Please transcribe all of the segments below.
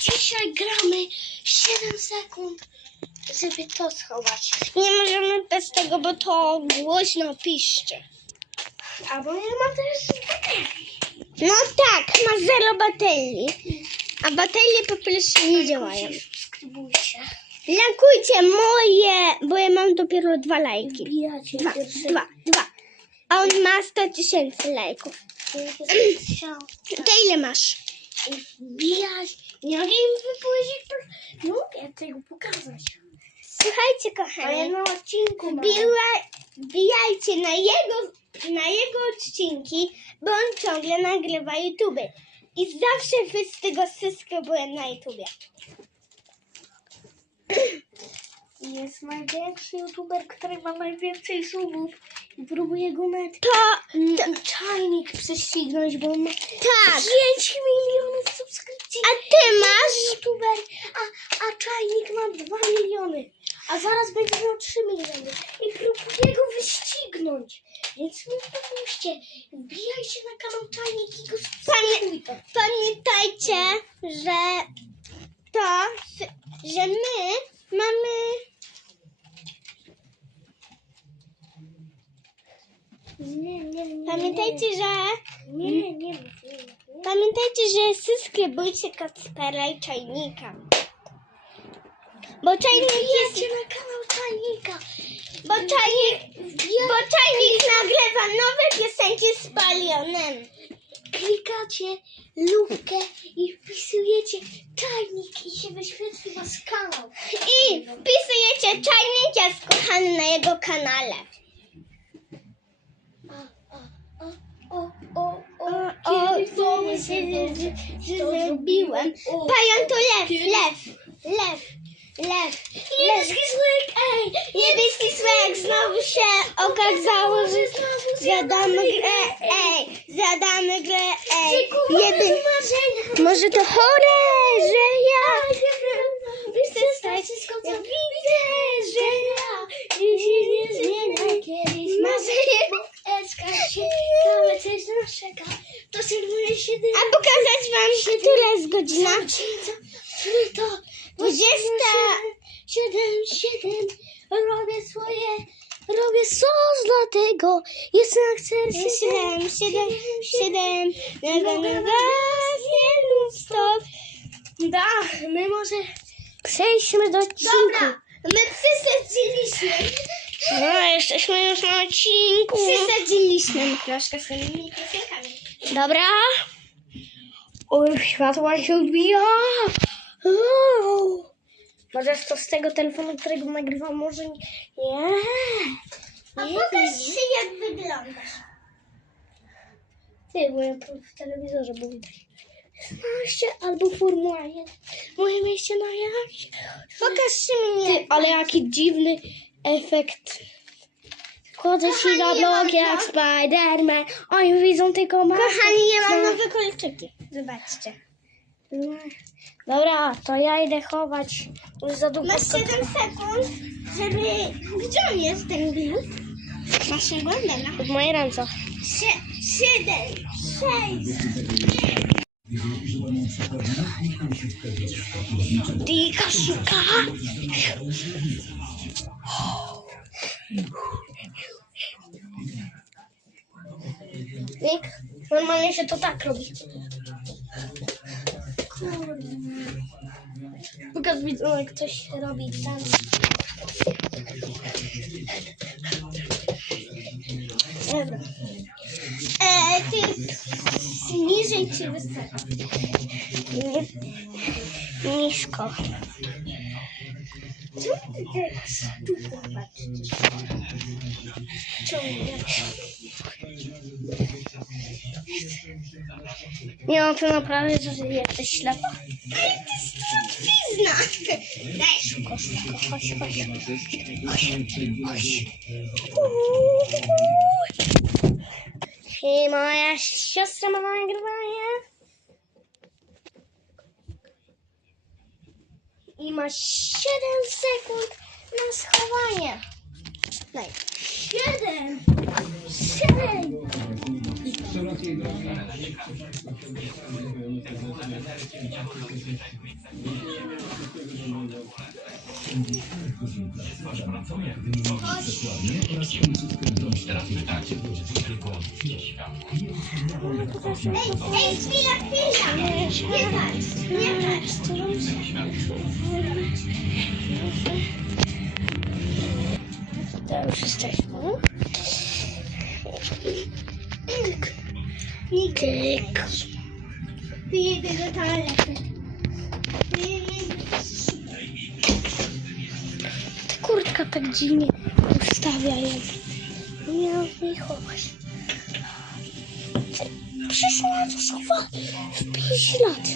Dzisiaj gramy 7 sekund, żeby to schować. Nie możemy bez tego, bo to głośno piszczy. Albo nie ma też baterii. No tak, ma zero baterii. A baterie po prostu nie działają. Subskrybujcie. Lajkujcie moje, bo ja mam dopiero dwa lajki. Wbijacie Dwa, pierwsze. dwa, dwa. A on ma 100 tysięcy lajków. To ile masz? I wbijać. Nie mogę im wypowiedzieć. to- Nie mogę tego pokazać. Słuchajcie, kochani. na odcinku. Wbija- Wbijajcie na jego, na jego odcinki, bo on ciągle nagrywa YouTube. I zawsze wy z tego subskrybuję na YouTube. Jest największy youtuber, który ma najwięcej subów. I próbuję go To, mm, czajnik prześcignąć, bo on ma tak. 5 milionów subskrypcji. A ty masz? youtuber, a, a czajnik ma 2 miliony. A zaraz będzie miał 3 miliony. I próbuję go wyścignąć. Więc mi pomóżcie. Wbijajcie na kanał czajnik i go subskrybuj to. Pamiętajcie, że to, że my mamy. Nie, nie, nie. Pamiętajcie, że. Nie, nie, nie, nie, nie. Pamiętajcie, że subskrybujcie Kacpera i Czajnika. Bo czajnik jest. Na kanał czajnika. Bo czajnik, bo czajnik nagrywa nowe piosenki z Palionem. klikacie lubkę i wpisujecie czajnik i się wyświetli was kanał. I wpisujecie czajnik jest kochany na jego kanale. A, a, a, o, o, o, O, kiedy to że, się że, że, zrobiłem. O, Pająk to lew, lew, lew, lew. Niebieski słyk, ej! Niebieski swag znowu się okazało, że zadamy grę, ej, zadamy grę, ej. Jedy... Może to chore, że ja widzę, że ja nie kiedyś Marzenie. Eska się To dym A pokazać wam, która jest godzina? Który to? Dwudziesta. Siedem, siedem Robię swoje Robię sos dlatego Jest na serce Siedem, siedem, siedem, naga, naga, nie stop. Da, my może przejdźmy do odcinku. Dobra, my przesadziliśmy. No, jesteśmy już na odcinku. Przesadziliśmy troszkę z. Dobra. O, światła się odbija. O. Może to z tego telefonu, którego nagrywam, może nie. Nie. A pokaż się, jak wyglądasz. Ty, bo ja w telewizorze było widać. 16 albo Formuła 1. Moje mieście na jak? Pokaż się mnie. Ty, ale jaki dziwny efekt. Wchodzę ci na Kochani, ja mam blok jak to. Spiderman. Oni widzą tylko maskę. Kochani, ja mam No. nowe kolczyki. Zobaczcie. Dobra, to ja idę chować. Już za długo. Masz 7 sekund, żeby... Gdzie on jest, ten glut? Masz oglądana. W moje ręce. Sie- Siedem, sześć. Ty, Kaszuka. Nick, normalnie się to tak robi. Pokaż widzą, jak coś robi tam. Dobra. E, ty niżej czy wysoko? Nisko. Czemu ty teraz tu patrzysz? Ciągniesz. Nie mam tu naprawdę, że jesteś ślepa. Ale ty strątwizna! Daj szybko. Chodź, chodź. I moja siostra ma nagrywanie. I ma 7 sekund na schowanie. Daj. Siedem! Siedem! Ej, chwila, chwila. Nie patrz, nie. To już jesteśmy. Toalety. Ta kurtka tak dziwnie ustawia ją. Nie mam w niej chować. Przecież ona to schowa w 5 lat.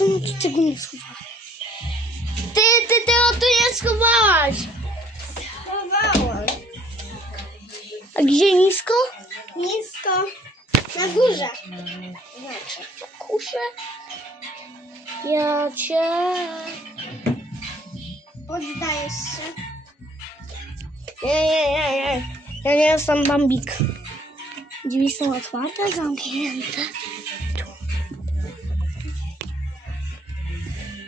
Ona tu tego nie schowa. Ty, ty tego tu nie schowałaś. Schowałam. A gdzie nisko? Nisko. Na górze. Znaczy, kuszę. Ja cię... Oddajesz się. Nie, nie, nie, nie. Ja nie jestem bambik. Drzwi są otwarte, zamknięte.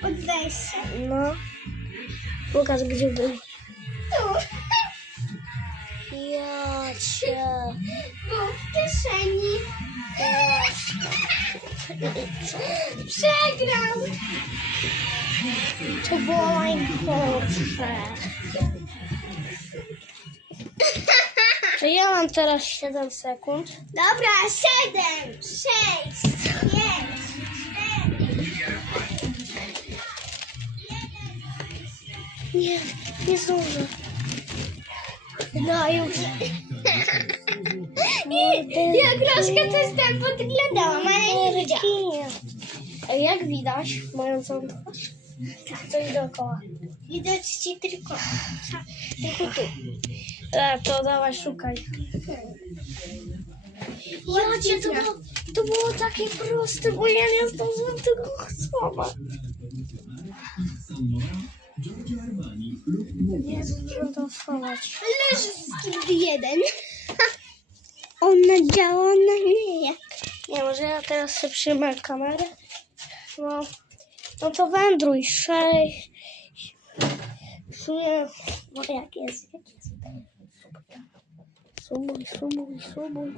Oddajesz się. No. Pokaż, gdzie był. Tu. Ja cię... Był w kieszeni. Przegrał. To było najgorsze. To ja mam teraz 7 sekund. Dobra, siedem, sześć, pięć, cztery. Nie, nie zdążę. No już. Ja troszkę coś tam podglądałam, ale nie widziałam. A jak widać moją całą twarz? Coś dookoła. Widać ci tylko, tylko tu. E, to dawaj, szukaj. Ja cię, to, było- to było takie proste, bo ja nie zdążyłam tego słowa. Nie zdążyłam to schować. Leży z jeden. Ona działa na mnie jak Nie, może ja teraz sobie przyjmę kamerę. No, no to wędruj. Sześć. Sumie, no jak jest, jak jest. Subuj, subuj, subuj.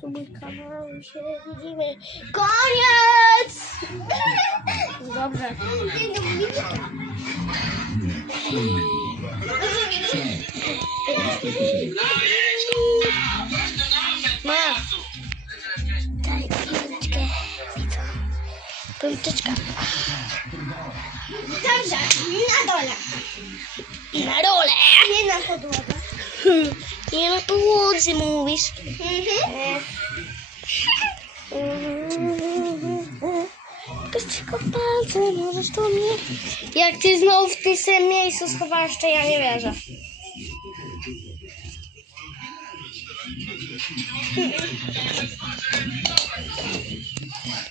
Subuj kanał i się widzimy. Koniec! Dobrze. Ma. Piąteczka. Dobrze, na dole. Na dole. Nie na podłodze. Nie na podłodze mówisz. Mhm. Tylko palce, możesz to mnie. Jak ty znowu w tym samym miejscu schowasz, to ja nie wierzę.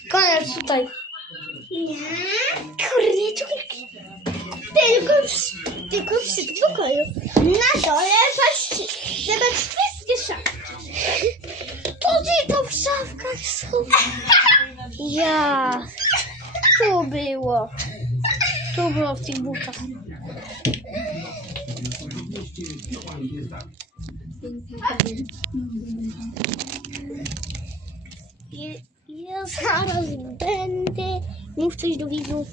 Koniec tutaj. Nie. Kurde, czekaj. Tylko w, tylko w przedpokoju. Na dole patrz, zobacz wszystkie szafki. Ty to w szafkach są. Ja. Tu było. Tu było w tych butach. Ja zaraz będę. Mów coś do widzów.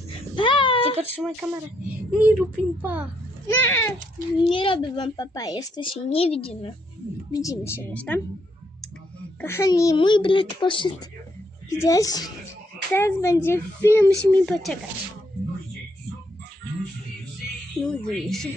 Tylko trzymaj kamerę. Nie rób im pa. Nie, nie robię wam papa, jesteś i nie widzimy. Widzimy się już tam. Kochani, mój brat poszedł gdzieś. Teraz będzie chwilę, musimy poczekać. Nudzi mi się.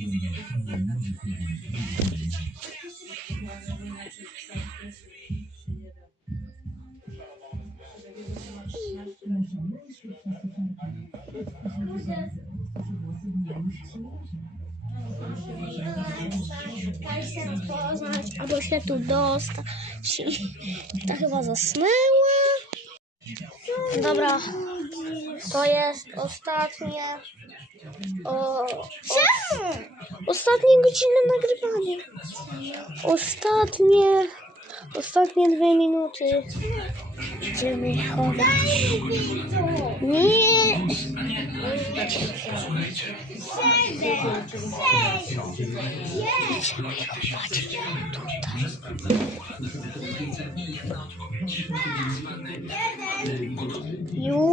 Się poznać, albo się tu dostać. Ta chyba zasnęła. Dobra. To jest ostatnie. O, Czemu? ostatnie godziny nagrywania. Ostatnie. Ostatnie dwie minuty. Idziemy chować. Nie. Już.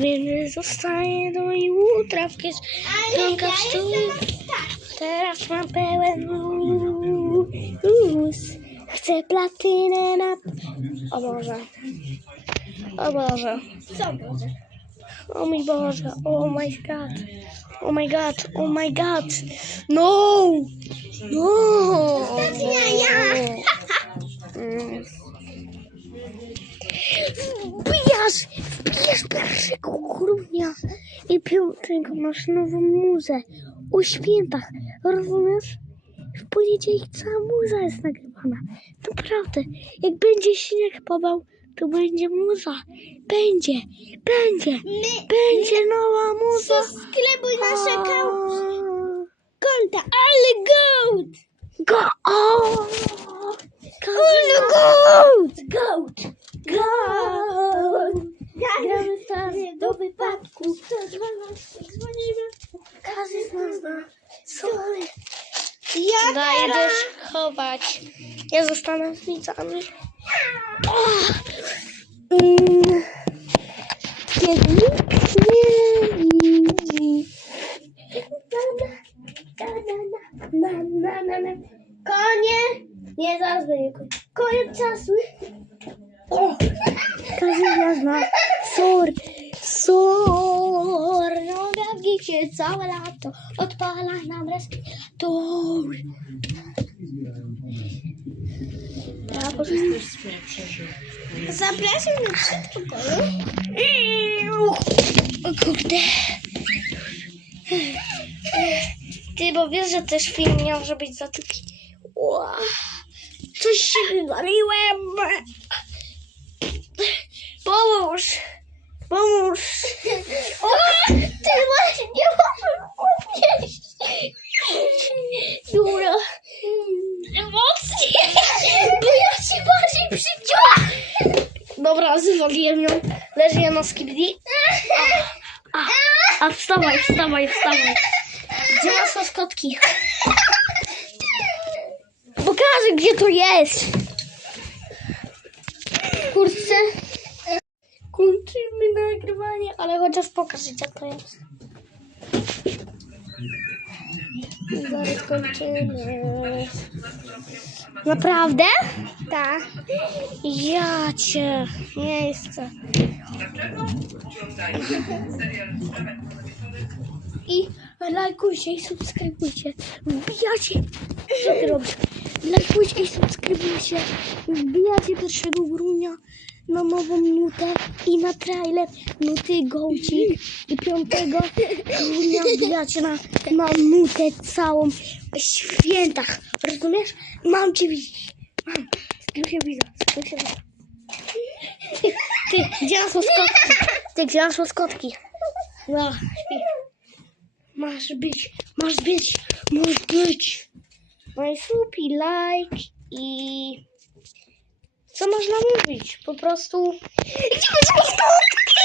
Więc zostanie do jutra w kieszonka w stół. Teraz mam pełen luz. Chcę platynę na... O Boże. O Boże. Co Boże? O mój Boże. Oh my God. Oh my God. Oh my God. No. No. 5 masz nową muzę o świętach, rozumiesz? W poniedziałek cała muza jest nagrywana. Naprawdę, jak będzie śnieg padał, to będzie muza. Będzie, będzie, My będzie nowa muza. subskrybuj nasze konta, ale goat! Go! O! Ale goat! Goat! Goat! Gramy stary do wypadku. Dzwonimy. Każdy z nas zna. Sorry. Ja Daj teraz... też chować. Ja zostanę z widzami. O! Mm. Kiedy nikt nie widzi. Na, na, na, na, na, na. Konie! Nie, zaraz będzie koniec. Koniec czasu. O! Każdy z nas zna. Sor. Sor. No, gawki się całe lato odpala nam respirator. Brawo, że Zapraszam na przedpokoju. O kurde. Ty, bo wiesz, że też film nie może być za długi. Ła. Coś się wywaliłem. Pomóż. Pomóż. O, ty właśnie nie możesz podnieść. Dobra. Mocniej. Bo ja się bardziej przyciąłem. Dobra, zwaliłem ją. Leży ja na skibidi. A, a, a wstawaj, wstawaj, wstawaj. Gdzie masz łaskotki? Pokażę, gdzie to jest. Kurtce. Kończymy nagrywanie, ale chociaż pokaż, gdzie to jest. Zaraz kończymy. Naprawdę? Tak. Ja cię. Miejsce. I lajkujcie i subskrybujcie. Wbijacie. Co ty robisz? Lajkujcie i subskrybujcie. Wbijacie 1 grudnia na nową nutę i na trailer nuty Gołcik. I 5 grudnia wbijacie na, na nutę całą w świętach. Rozumiesz? Mam cię widzieć. Mam. Z kim się widzę? Z kim się widzę? Ty, gdzie masz łoskotki? Ty, gdzie masz łoskotki? No. Masz być, masz być, masz być. No i sub i like i... Co można mówić? Po prostu... Gdzie masz łoskotki?